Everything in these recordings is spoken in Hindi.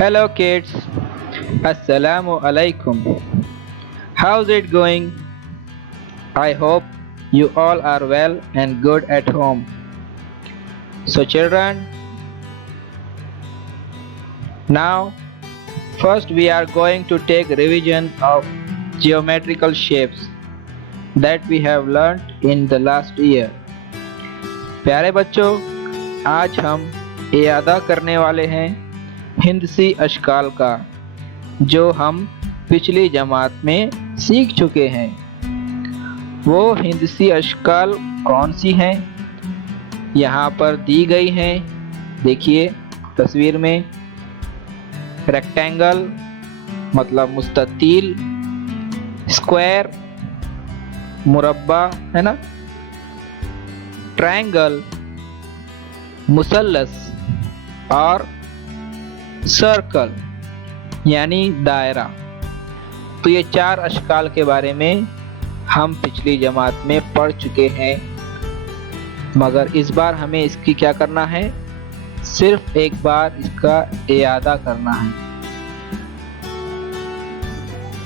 Hello kids, Assalamu alaikum. How's it going? I hope you all are well and good at home. So children, now first we are going to take revision of geometrical shapes that we have learnt in the last year. प्यारे बच्चों, आज हम इयादा करने वाले हैं हिंदसी अशकाल का, जो हम पिछली जमात में सीख चुके हैं। वो हिंदसी अशकाल कौन सी हैं? यहाँ पर दी गई हैं। देखिए तस्वीर में, रेक्टेंगल मतलब मुस्ततील, स्क्वायर मुरब्बा है ना, ट्रायंगल मुसल्लस और सर्कल यानी दायरा। तो ये चार अशकाल के बारे में हम पिछली जमात में पढ़ चुके हैं, मगर इस बार हमें इसकी क्या करना है, सिर्फ एक बार इसका इयादा करना है।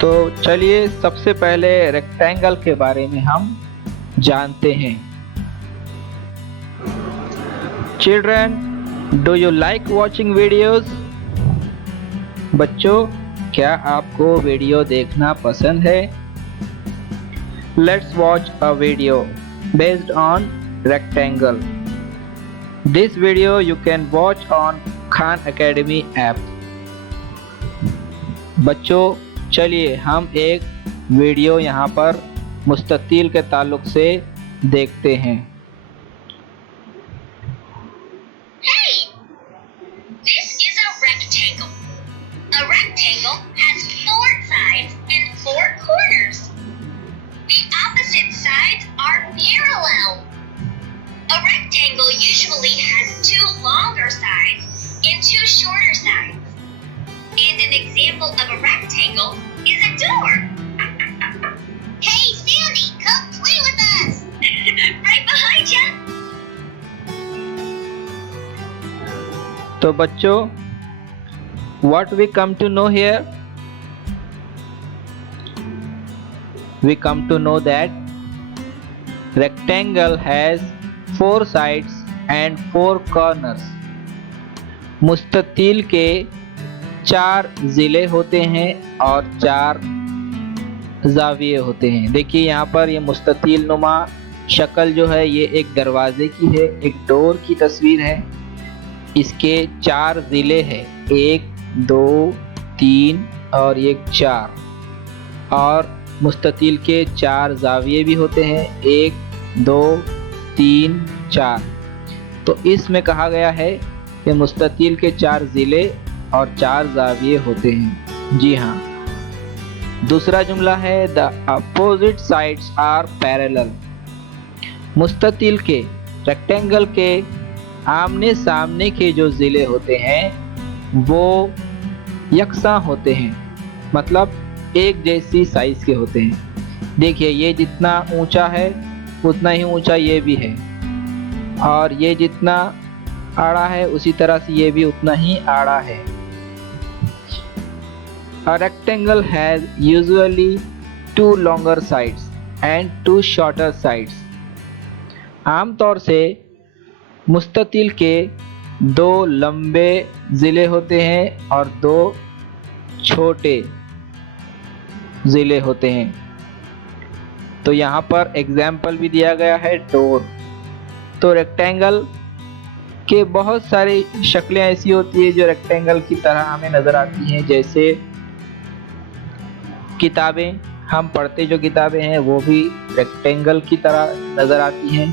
तो चलिए सबसे पहले रेक्टेंगल के बारे में हम जानते हैं। Children, do you like watching videos? बच्चों, क्या आपको वीडियो देखना पसंद है? Let's watch a video based on rectangle. This video you can watch on Khan academy app. बच्चों, चलिए हम एक वीडियो यहाँ पर मुस्ततील के ताल्लुक से देखते हैं। A rectangle has 4 sides and 4 corners. The opposite sides are parallel. A rectangle usually has 2 longer sides and 2 shorter sides. And an example of a rectangle is a door. Hey Sandy, come play with us! Right behind you! तो बच्चों, what we come to know here? We come to know that rectangle has 4 sides and 4 corners. मुस्ततील के 4 ज़िले होते हैं और 4 ज़ाविये होते हैं। देखिए यहाँ पर ये मुस्ततील नुमा शक्ल जो है, ये एक दरवाजे की है, एक डोर की तस्वीर है। इसके 4 ज़िले हैं, 1 2 3 और 4, और मुस्ततील के 4 ज़ाविये भी होते हैं, 1 2 3 4। तो इसमें कहा गया है कि मुस्ततील के 4 ज़िले और 4 ज़ाविये होते हैं। जी हाँ। दूसरा जुमला है the opposite sides are parallel. मुस्ततील के, रेक्टेंगल के आमने सामने के जो ज़िले होते हैं वो यकसां होते हैं, मतलब एक जैसी साइज के होते हैं। देखिए ये जितना ऊंचा है उतना ही ऊंचा ये भी है, और ये जितना आड़ा है उसी तरह से ये भी उतना ही आड़ा है। A rectangle has usually 2 longer sides and 2 shorter sides. आमतौर से मुस्ततील के 2 लंबे ज़िले होते हैं और 2 छोटे ज़िले होते हैं। तो यहाँ पर एग्जाम्पल भी दिया गया है, डोर। तो रेक्टेंगल के बहुत सारी शक्लें ऐसी होती है जो रेक्टेंगल की तरह हमें नज़र आती हैं। जैसे किताबें, हम पढ़ते जो किताबें हैं वो भी रेक्टेंगल की तरह नज़र आती हैं।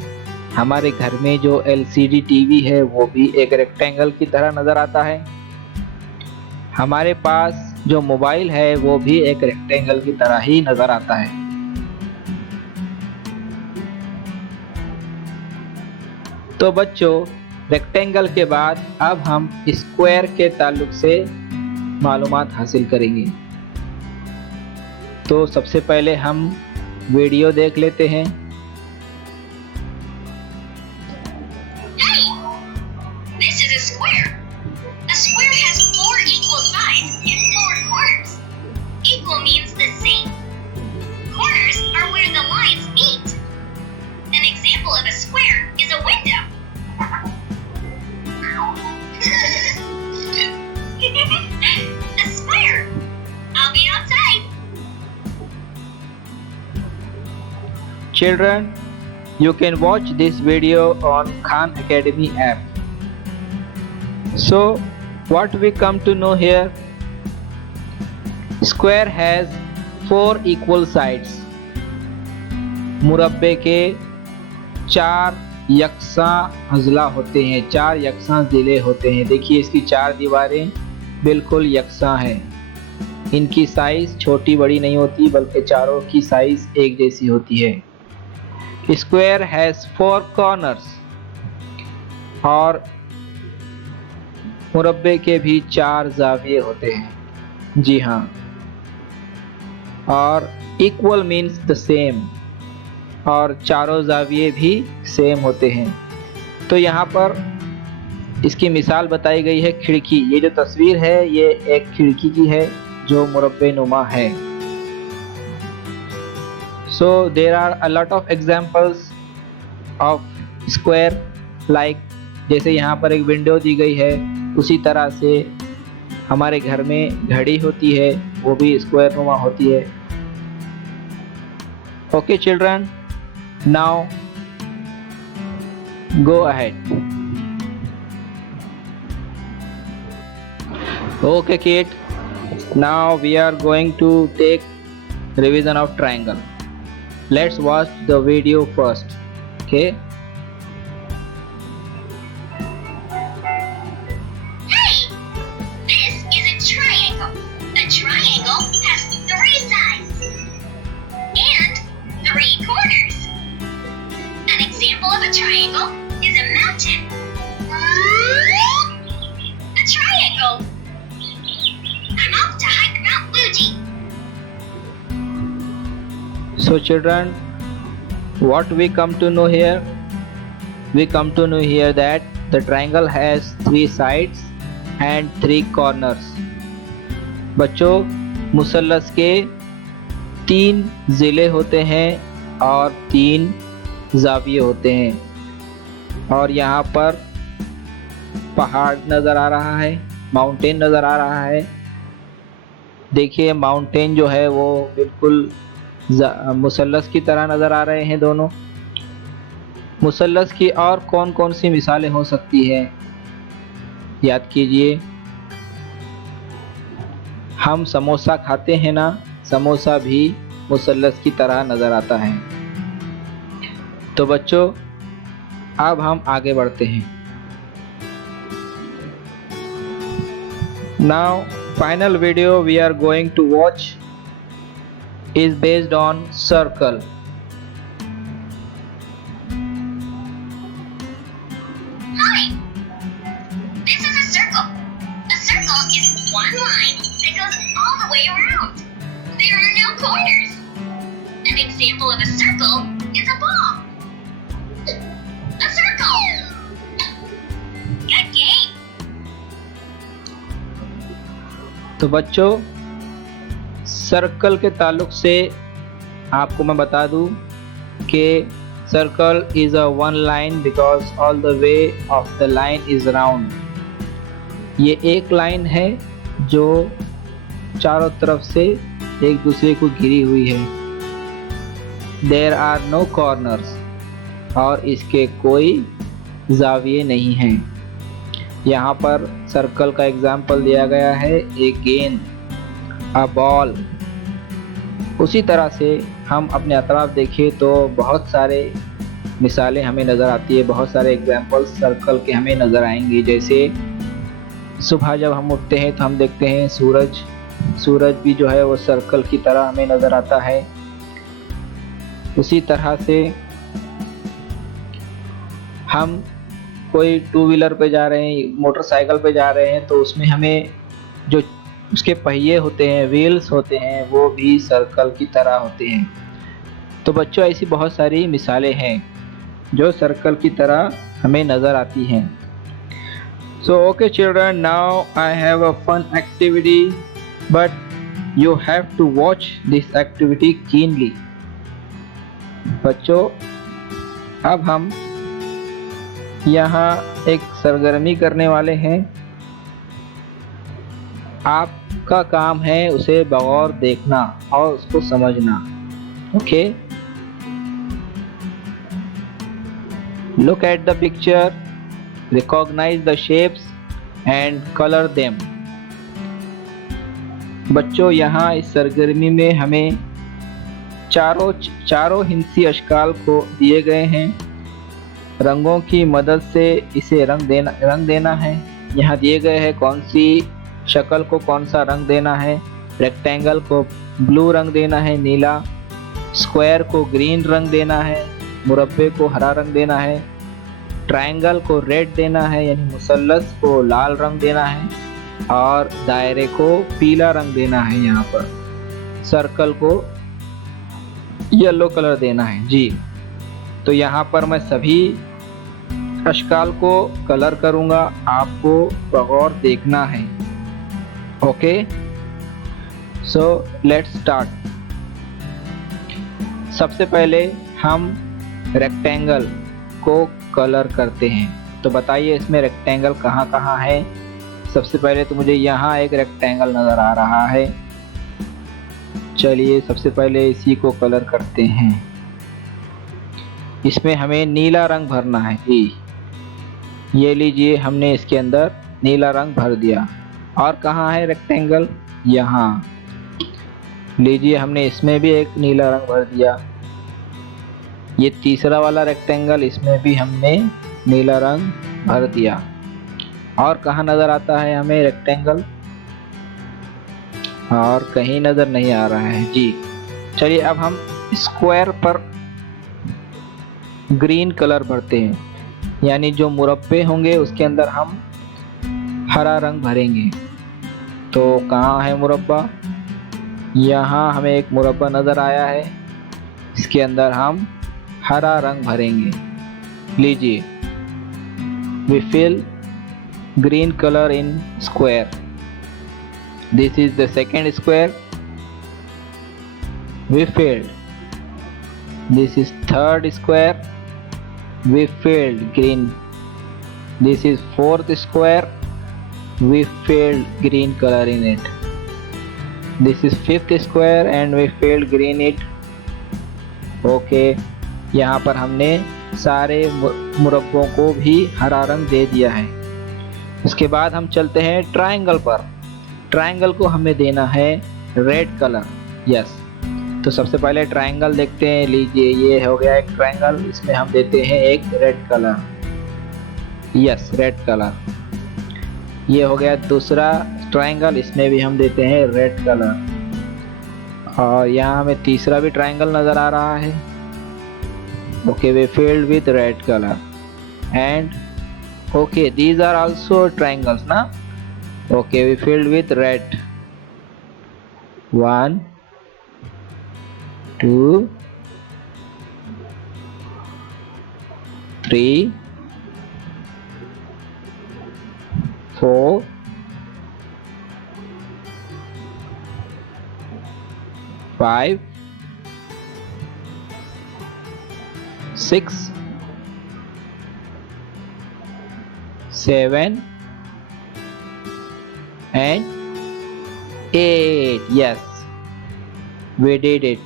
हमारे घर में जो LCD टीवी है वो भी एक रेक्टेंगल की तरह नज़र आता है। हमारे पास जो मोबाइल है वो भी एक रेक्टेंगल की तरह ही नज़र आता है। तो बच्चों, रेक्टेंगल के बाद अब हम स्क्वायर के ताल्लुक से मालूमात हासिल करेंगे। तो सबसे पहले हम वीडियो देख लेते हैं। This is a square. A square has 4 equal sides. example of a square is a window. A square. I'll be outside. Children, you can watch this video on Khan Academy app. So, what we come to know here, square has 4 equal sides. मुरब्बे के 4 यकसां अज़ला होते हैं, 4 यकसां ज़िले होते हैं। देखिए इसकी 4 दीवारें बिल्कुल यकसां हैं। इनकी साइज़ छोटी बड़ी नहीं होती बल्कि चारों की साइज़ एक जैसी होती है। स्क्वायर हैज़ 4 कॉर्नर्स और मुरब्बे के भी 4 ज़ाविये होते हैं। जी हाँ, और इक्वल मीन्स द सेम, और चारों ज़ाविये भी सेम होते हैं। तो यहाँ पर इसकी मिसाल बताई गई है खिड़की। ये जो तस्वीर है ये एक खिड़की की है जो मुरब्बे नुमा है। So there are a lot of examples of square, like जैसे यहाँ पर एक विंडो दी गई है, उसी तरह से हमारे घर में घड़ी होती है, वो भी स्क्वायर नुमा होती है। Okay children, now go ahead. Okay kid, now we are going to take revision of triangle. Let's watch the video first. Okay. Hey! This is a triangle. A triangle has 3 sides and 3 corners. An example of a triangle is a mountain. A triangle. I'm off to hike Mount Fuji. So children, what we come to know here? We come to know here that the triangle has 3 sides and 3 corners. बच्चों, मुसल्लस के 3 ज़िले होते हैं और 3 ज़ाविये होते हैं। और यहाँ पर पहाड़ नज़र आ रहा है, माउंटेन नज़र आ रहा है। देखिए माउंटेन जो है वो बिल्कुल मुसल्लस की तरह नज़र आ रहे हैं दोनों। मुसल्लस की और कौन कौन सी मिसालें हो सकती हैं, याद कीजिए। हम समोसा खाते हैं ना, समोसा भी मुसल्लस की तरह नज़र आता है। तो बच्चों अब हम आगे बढ़ते हैं। Now final video we are going to watch is based on circle. Hi! This is a circle. A circle is one line that goes all the way around. There are no corners. An example of a circle is a ball. A circle! Good game! तो बच्चों सर्कल के ताल्लुक से आपको मैं बता दूं कि circle is a one line because all the way of the line is round. ये एक लाइन है जो चारों तरफ से एक दूसरे को घिरी हुई है। देयर आर नो कॉर्नर्स, और इसके कोई ज़ाविये नहीं हैं। यहाँ पर सर्कल का एग्जाम्पल दिया गया है, ए गेंद, अ बॉल। उसी तरह से हम अपने अतराफ देखें तो बहुत सारे मिसालें हमें नज़र आती है, बहुत सारे एग्जाम्पल्स सर्कल के हमें नज़र आएंगे। जैसे सुबह जब हम उठते हैं तो हम देखते हैं सूरज भी जो है वो सर्कल की तरह हमें नज़र आता है। उसी तरह से हम कोई 2 व्हीलर पे जा रहे हैं, मोटरसाइकिल पे जा रहे हैं, तो उसमें हमें जो उसके पहिए होते हैं, व्हील्स होते हैं, वो भी सर्कल की तरह होते हैं। तो बच्चों ऐसी बहुत सारी मिसालें हैं जो सर्कल की तरह हमें नज़र आती हैं। So okay children, now I have a fun activity, but you have to watch this activity keenly. बच्चों अब हम यहाँ एक सरगर्मी करने वाले हैं। आपका काम है उसे बगौर देखना और उसको समझना। Okay, look at the picture, recognise the shapes and colour them. बच्चों, यहाँ इस सरगर्मी में हमें चारों हिंसी अशकाल को दिए गए हैं। रंगों की मदद से इसे रंग देना है। यहाँ दिए गए हैं कौन सी शक्ल को कौन सा रंग देना है। रेक्टेंगल को ब्लू रंग देना है, नीला। स्क्वायर को ग्रीन रंग देना है। मुरब्बे को हरा रंग देना है। ट्रायंगल को रेड देना है, यानी मुसल्लस को लाल रंग देना है। और दायरे को पीला रंग देना है। यहाँ पर सर्कल को येलो कलर देना है। जी, तो यहाँ पर मैं सभी अशकाल को कलर करूँगा, आपको बगौर देखना है। Okay, so let's start. सबसे पहले हम रेक्टेंगल को कलर करते हैं। तो बताइए इसमें रेक्टेंगल कहाँ कहाँ है। सबसे पहले तो मुझे यहाँ एक रेक्टेंगल नज़र आ रहा है। चलिए सबसे पहले इसी को कलर करते हैं। इसमें हमें नीला रंग भरना है। जी, ये लीजिए, हमने इसके अंदर नीला रंग भर दिया। और कहाँ है रेक्टेंगल? यहाँ लीजिए, हमने इसमें भी एक नीला रंग भर दिया। ये तीसरा वाला रेक्टेंगल, इसमें भी हमने नीला रंग भर दिया। और कहाँ नज़र आता है हमें रेक्टेंगल? और कहीं नज़र नहीं आ रहा है। जी, चलिए अब हम स्क्वायर पर ग्रीन कलर भरते हैं, यानी जो मुरब्बे होंगे उसके अंदर हम हरा रंग भरेंगे। तो कहाँ है मुरब्बा? यहाँ हमें एक मुरब्बा नज़र आया है, इसके अंदर हम हरा रंग भरेंगे। लीजिए, we fill green color in square. This is the second square. We filled. This is third square. We filled green. This is fourth square. We filled green color in it. This is fifth square and we filled green it. Okay, यहाँ पर हमने सारे मुरब्बों को भी हरा रंग दे दिया है। उसके बाद हम चलते हैं ट्रायंगल पर। ट्रायंगल को हमें देना है रेड कलर। यस, तो सबसे पहले ट्रायंगल देखते हैं। लीजिए, ये हो गया एक ट्रायंगल, इसमें हम देते हैं एक red colour. Yes, red colour. ये हो गया दूसरा ट्रायंगल, इसमें भी हम देते हैं रेड कलर। और यहाँ हमें तीसरा भी ट्रायंगल नज़र आ रहा है। Okay, we filled with red colour and okay, these are also triangles na. Okay, we filled with red. 1 2 3 4 5 6 7 and 8. Yes, we did it.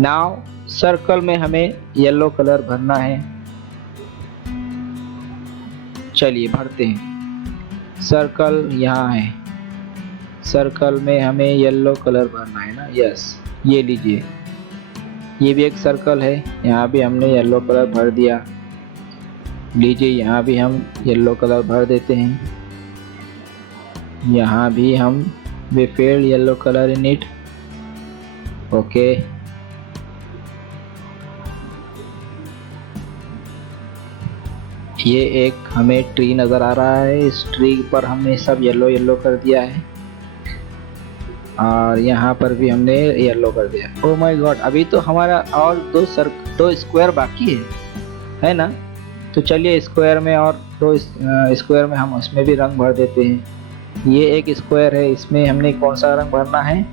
Now circle में हमें येलो कलर भरना है। चलिए भरते हैं। सर्कल यहाँ है, सर्कल में हमें येलो कलर भरना है ना। यस, ये लीजिए, ये भी एक सर्कल है, यहाँ भी हमने येलो कलर भर दिया। लीजिए, यहाँ भी हम येलो कलर भर देते हैं। यहाँ भी हम we filled yellow colour in it. Okay, ये एक हमें ट्री नज़र आ रहा है, इस ट्री पर हमने सब येलो येलो कर दिया है। और यहाँ पर भी हमने येलो कर दिया। ओह माय गॉड, अभी तो हमारा और दो स्क्वायर बाकी है ना। तो चलिए स्क्वायर में और दो स्क्वायर में हम उसमें भी रंग भर देते हैं। ये एक स्क्वायर है, इसमें हमने कौन सा रंग भरना है?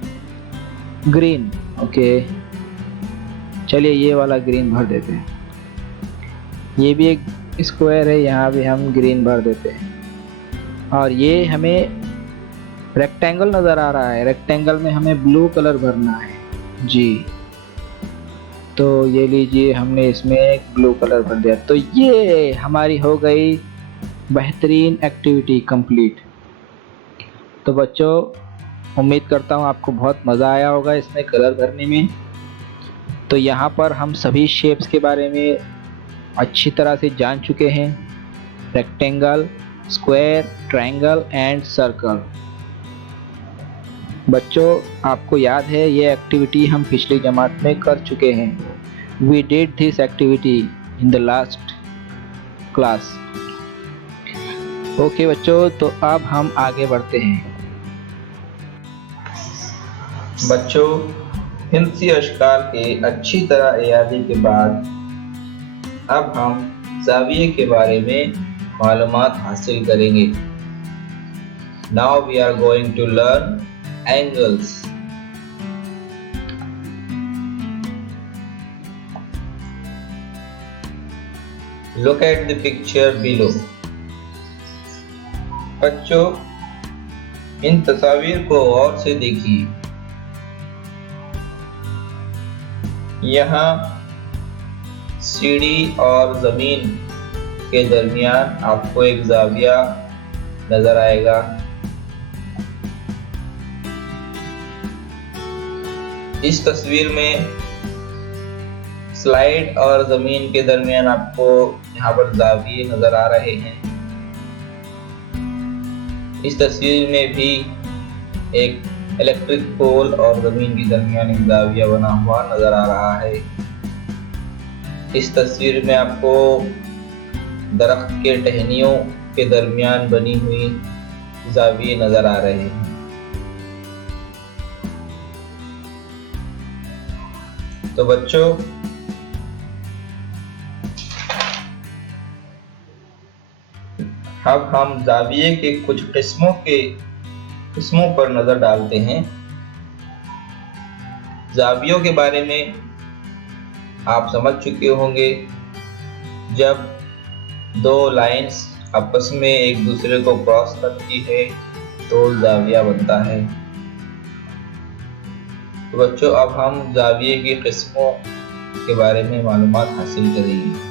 ग्रीन। ओके, चलिए ये वाला ग्रीन भर देते हैं। ये भी एक स्क्वायर है, यहाँ भी हम ग्रीन भर देते हैं। और ये हमें रेक्टेंगल नज़र आ रहा है, रेक्टेंगल में हमें ब्लू कलर भरना है जी। तो ये लीजिए, हमने इसमें एक ब्लू कलर भर दिया। तो ये हमारी हो गई बेहतरीन एक्टिविटी कंप्लीट। तो बच्चों, उम्मीद करता हूँ आपको बहुत मज़ा आया होगा इसमें कलर भरने में। तो यहाँ पर हम सभी शेप्स के बारे में अच्छी तरह से जान चुके हैं, rectangle, square, triangle and circle. बच्चों, आपको याद है ये एक्टिविटी हम पिछली जमात में कर चुके हैं। We did this activity in the last class. Okay बच्चों, तो अब हम आगे बढ़ते हैं। बच्चों, हिंसी अशकाल के अच्छी तरह इयादे के बाद अब हम ज़ाविये के बारे में मालूमात हासिल करेंगे। Now we are going to learn angles. Look at the picture below. बच्चों, इन तस्वीर को गौर से देखिए। यहाँ सीढ़ी और ज़मीन के दरमियान आपको एक ज़ाविया नज़र आएगा। इस तस्वीर में स्लाइड और ज़मीन के दरमियान आपको यहाँ पर ज़ाविये नज़र आ रहे हैं। इस तस्वीर में भी एक इलेक्ट्रिक पोल और ज़मीन के दरमियान एक ज़ाविया बना हुआ नज़र आ रहा है। इस तस्वीर में आपको दरख्त के टहनियों के दरमियान बनी हुई ज़ाविये नज़र आ रहे हैं। तो बच्चों, अब हम ज़ाविये के कुछ किस्मों पर नज़र डालते हैं। ज़ावियों के बारे में आप समझ चुके होंगे। जब दो लाइंस आपस में एक दूसरे को क्रॉस करती है तो ज़ाविया बनता है। तो बच्चों, अब हम ज़ाविये की किस्मों के बारे में मालूमात हासिल करेंगे।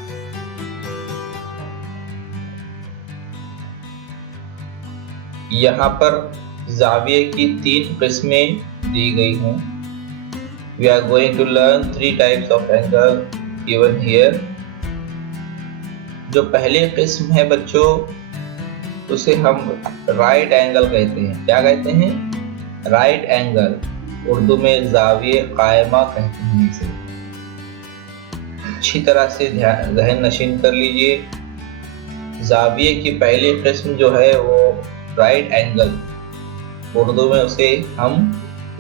यहाँ पर ज़ाविये की 3 किस्में दी गई हैं। We are going to learn 3 types of angle given here. जो पहली किस्म है बच्चों, उसे हम राइट एंगल कहते हैं। क्या कहते हैं? Right angle. उर्दू में ज़ाविये कायमा कहते हैं इसे। अच्छी तरह से ज़हन नशीन कर लीजिए। ज़ाविये की पहली किस्म जो है वो राइट एंगल, उर्दू में उसे हम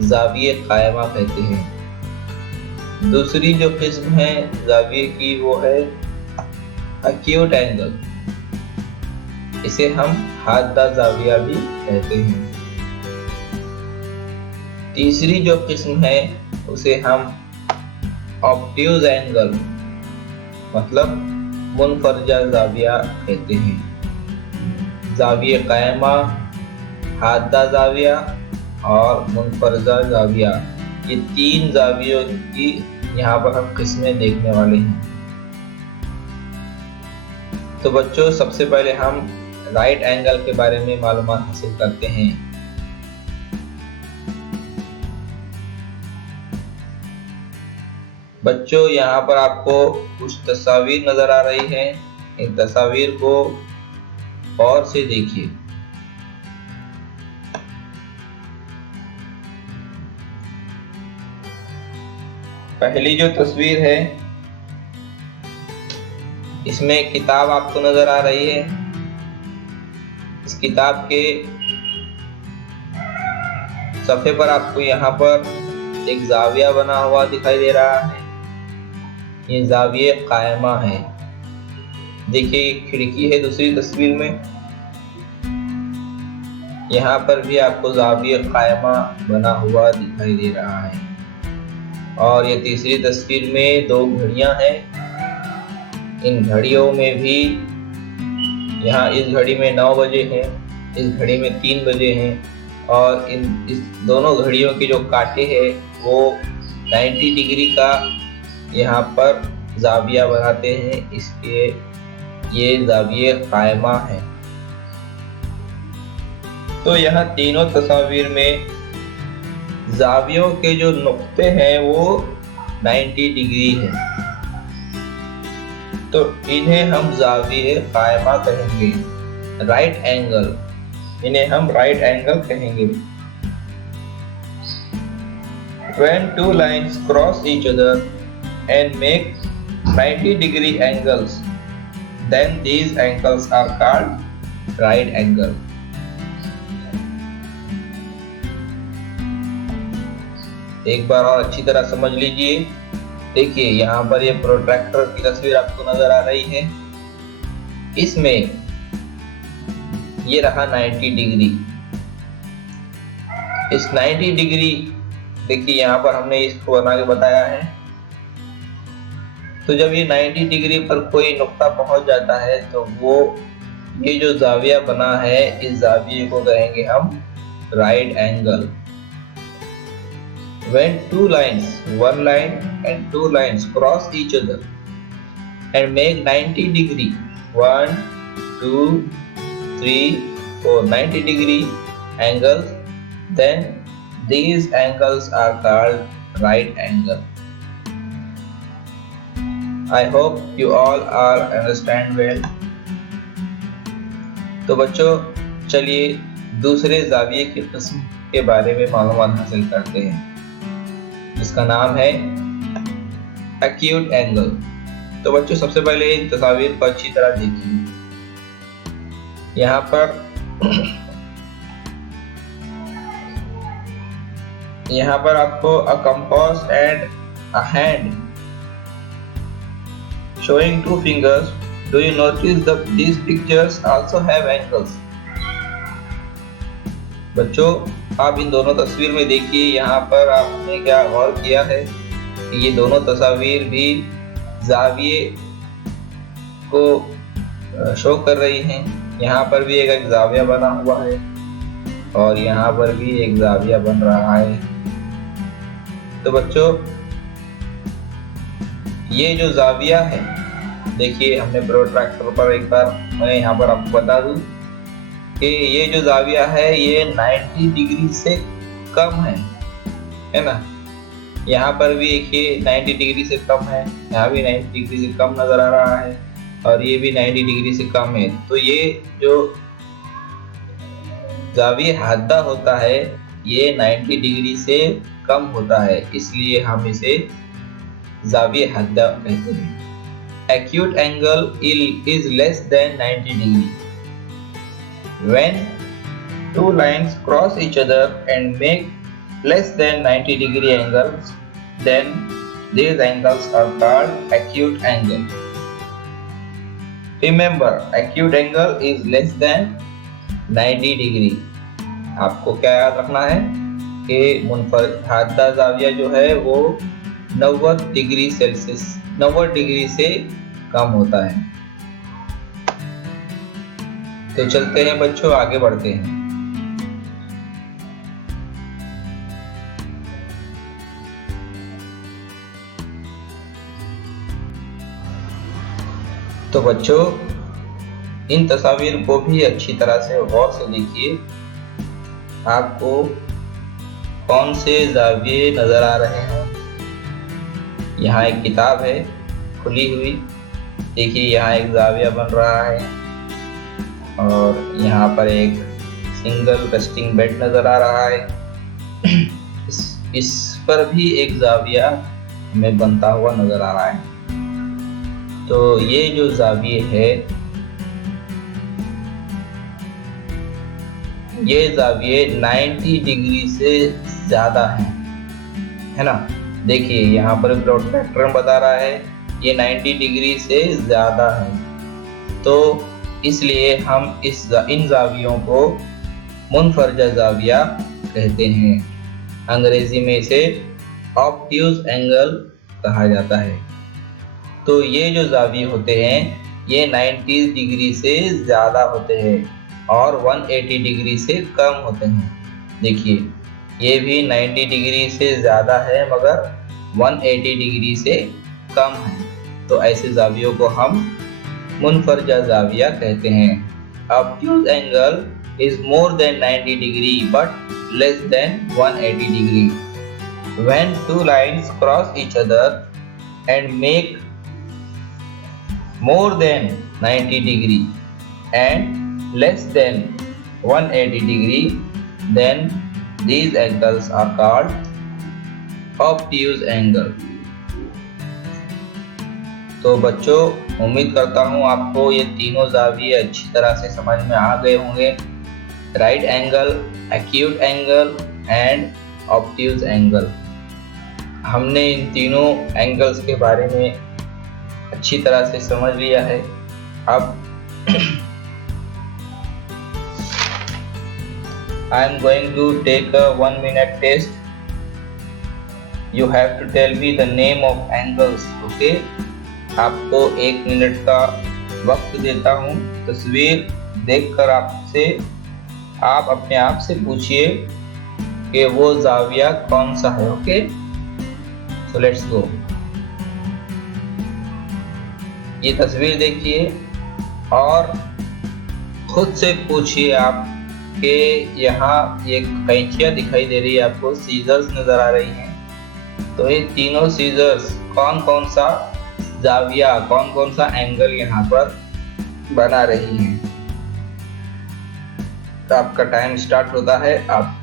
ज़ाविये कायमा कहते हैं। दूसरी जो किस्म है ज़ाविये की वो है एक्यूट एंगल, इसे हम हादा ज़ाविया भी कहते हैं। तीसरी जो किस्म है उसे हम ऑब्ट्यूज एंगल मतलब मुनफरजा ज़ाविया कहते हैं। ज़ाविये कायमा, हादा ज़ाविया और मुनफरजा ज़ाविया, ये 3 ज़ावियों की यहाँ पर हम किस्में देखने वाले हैं। तो बच्चों, सबसे पहले हम राइट एंगल के बारे में मालूमात हासिल करते हैं। बच्चों, यहाँ पर आपको कुछ तस्वीर नजर आ रही है। इन तस्वीर को और से देखिए। पहली जो तस्वीर है इसमें किताब आपको नजर आ रही है। इस किताब के सफ़े पर आपको यहाँ पर एक ज़ाविया बना हुआ दिखाई दे रहा है। ये ज़ाविये कायमा है। देखिए, एक खिड़की है दूसरी तस्वीर में, यहाँ पर भी आपको ज़ाविये कायमा बना हुआ दिखाई दे रहा है। और ये तीसरी तस्वीर में 2 घड़ियां हैं। इन घड़ियों में भी, यहाँ इस घड़ी में 9 बजे है, इस घड़ी में 3 बजे हैं, और इस दोनों घड़ियों के जो कांटे हैं वो 90 डिग्री का यहाँ पर जाविया बनाते हैं, इसलिए ये जाविये कायमा है। तो यहाँ तीनों तस्वीर में जावियों के जो नुक्ते हैं वो 90 डिग्री है, तो इन्हें हम जाविये कायमा कहेंगे, राइट एंगल, इन्हें हम राइट एंगल कहेंगे। When two lines cross each other and make 90 degree angles, then these angles are called right angle. एक बार और अच्छी तरह समझ लीजिए। देखिए यहाँ पर ये प्रोट्रैक्टर की तस्वीर आपको नजर आ रही है, इसमें ये रहा 90 डिग्री। इस 90 डिग्री देखिए यहाँ पर हमने इसको बना के बताया है। तो जब ये 90 डिग्री पर कोई नुक्ता पहुंच जाता है तो वो ये जो जाविया बना है, इस जाविये को कहेंगे हम right angle. When two lines, one line and two lines cross each other and make 90 degree, 1, 2, 3, 4, 90 degree angles, then these angles are called right angle. I hope you all are understand well. तो बच्चों चलिए दूसरे जाविये की किस्म के बारे में मालूमात हासिल करते हैं, जिसका नाम है एक्यूट एंगल। तो बच्चों सबसे पहले इन तस्वीर को अच्छी तरह देखिए। यहाँ पर आपको a compass and a hand showing 2 fingers. Do you notice that these pictures also have angles? बच्चों आप इन दोनों तस्वीर में देखिए, यहाँ पर आपने क्या गौर किया है कि ये दोनों तस्वीर भी जाविये को शो कर रही हैं। यहाँ पर भी एक जाविया बना हुआ है और यहाँ पर भी एक जाविया बन रहा है। तो बच्चों ये जो जाविया है, देखिए हमने प्रोट्रैक्टर पर एक बार मैं यहाँ पर आपको बता दूं कि ये जो जाविया है ये 90 डिग्री से कम है ना। यहाँ पर भी देखिए 90 डिग्री से कम है, यहाँ भी 90 डिग्री से कम नजर आ रहा है और ये भी 90 डिग्री से कम है। तो ये जो जाविये हद्दा होता है ये 90 डिग्री से कम होता है, इसलिए हम इसे जाविये हद्दा कहते हैं। Acute angle is less than 90 degree. When two lines cross each other and make less than 90 degree angles, then these angles are called acute angle. Remember, acute angle is less than 90 degree. आपको क्या याद रखना है कि मुनफरद हद्दा जाविया जो है वो 90 डिग्री सेल्सियस 90 डिग्री से कम होता है। तो चलते हैं बच्चों, आगे बढ़ते हैं। तो बच्चों इन तस्वीर को भी अच्छी तरह से गौर से देखिए, आपको कौन से जाविये नजर आ रहे हैं। यहाँ एक किताब है खुली हुई, देखिए यहाँ एक जाविया बन रहा है और यहाँ पर एक सिंगल रेस्टिंग बेड नजर आ रहा है। इस पर भी एक जाविया हमें बनता हुआ नजर आ रहा है। तो ये जो जाविये है, ये जाविये 90 डिग्री से ज्यादा है ना। देखिए यहाँ पर प्रोट्रैक्टर बता रहा है ये 90 डिग्री से ज्यादा है, तो इसलिए हम इन जावियों को मुनफरजा जाविया कहते हैं। अंग्रेजी में इसे ऑब्ट्यूज एंगल कहा जाता है। तो ये जो जाविये होते हैं ये 90 डिग्री से ज़्यादा होते हैं और 180 डिग्री से कम होते हैं। देखिए ये भी 90 डिग्री से ज़्यादा है मगर 180 डिग्री से कम है। तो ऐसे जावियों को हम मुनफरजा जाविया कहते हैं। Obtuse angle is more than 90 degree but less than 180 degree. When two lines cross each other and make more than 90 degree and less than 180 degree, then these angles are called obtuse angle. तो बच्चों उम्मीद करता हूँ आपको ये तीनों जाविये अच्छी तरह से समझ में आ गए होंगे। Right angle, acute angle and obtuse angle. हमने इन तीनों एंगल्स के बारे में अच्छी तरह से समझ लिया है। अब I am going to take a 1 minute test. You have to tell me the name of angles. Okay? आपको 1 मिनट का वक्त देता हूँ। तस्वीर देखकर आप अपने आप से पूछिए कि वो जाविया कौन सा है। Okay, so let's go. ये तस्वीर देखिए और खुद से पूछिए आप कि यहाँ ये कैंचियाँ दिखाई दे रही है आपको, सीजर्स नजर आ रही हैं। तो ये तीनों सीजर्स कौन कौन सा जाविया, कौन कौन सा एंगल यहाँ पर बना रही हैं। तो आपका टाइम स्टार्ट होता है। आप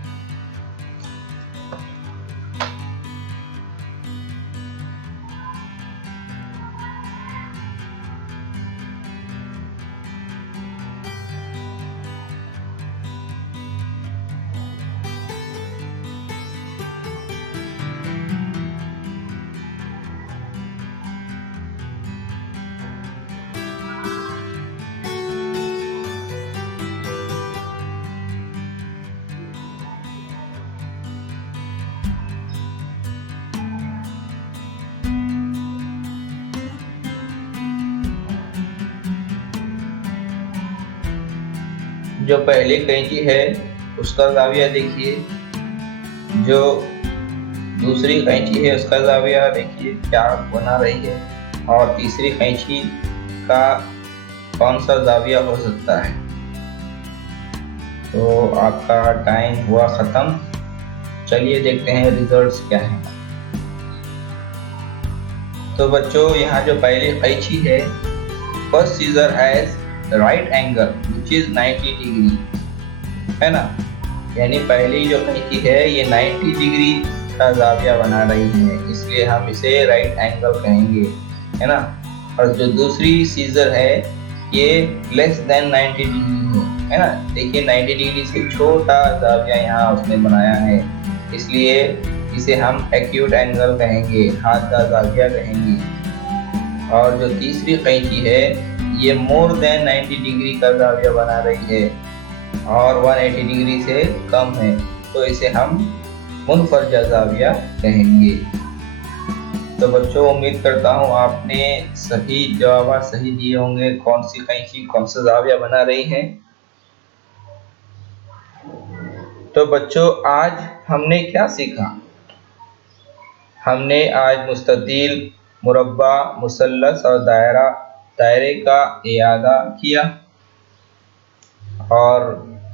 जो पहली कैंची है उसका जाविया देखिए, जो दूसरी कैंची है उसका जाविया देखिए क्या बना रही है, और तीसरी कैंची का कौन सा जाविया हो सकता है। तो आपका टाइम हुआ ख़त्म। चलिए देखते हैं रिजल्ट्स क्या हैं। तो बच्चों यहाँ जो पहली कैंची है, first scissor has right angle which is 90 degree, है ना। यानी पहली जो कैंची है ये 90 डिग्री का जाविया बना रही है, इसलिए हम इसे राइट एंगल कहेंगे, है ना। और जो दूसरी सीजर है ये लेस देन 90 डिग्री है ना। देखिए 90 डिग्री से छोटा जाविया यहाँ उसने बनाया है, इसलिए इसे हम एक्यूट एंगल कहेंगे, हाथ का जाविया कहेंगे। और जो तीसरी कैंची है ये मोर देन 90 डिग्री का जाविया बना रही है और 180 डिग्री से कम है, तो इसे हम मुनफरजा जाविया कहेंगे। तो बच्चों उम्मीद करता हूँ आपने सही जवाब सही दिए होंगे, कौन सी कैंची कौन सा जाविया बना रही है। तो बच्चों आज हमने क्या सीखा? हमने आज मुस्ततील, मुरब्बा, मुसल्लस और दायरे का इयादा किया, और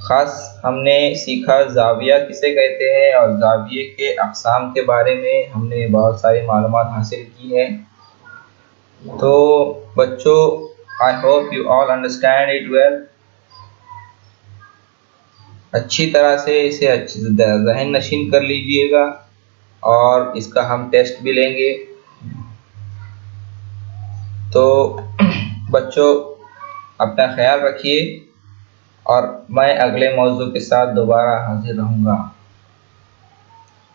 ख़ास हमने सीखा जाविया किसे कहते हैं और जाविये के अक़साम के बारे में हमने बहुत सारी मालूमात हासिल की है। तो बच्चों I hope you all understand it well. अच्छी तरह से इसे ज़हन नशीन कर लीजिएगा और इसका हम टेस्ट भी लेंगे। तो बच्चों अपना ख्याल रखिए और मैं अगले मौजू के साथ दोबारा हाजिर रहूँगा।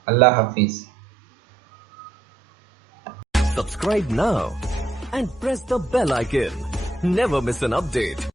अल्लाह हाफिज़। Subscribe now and press the bell icon. Never miss an update.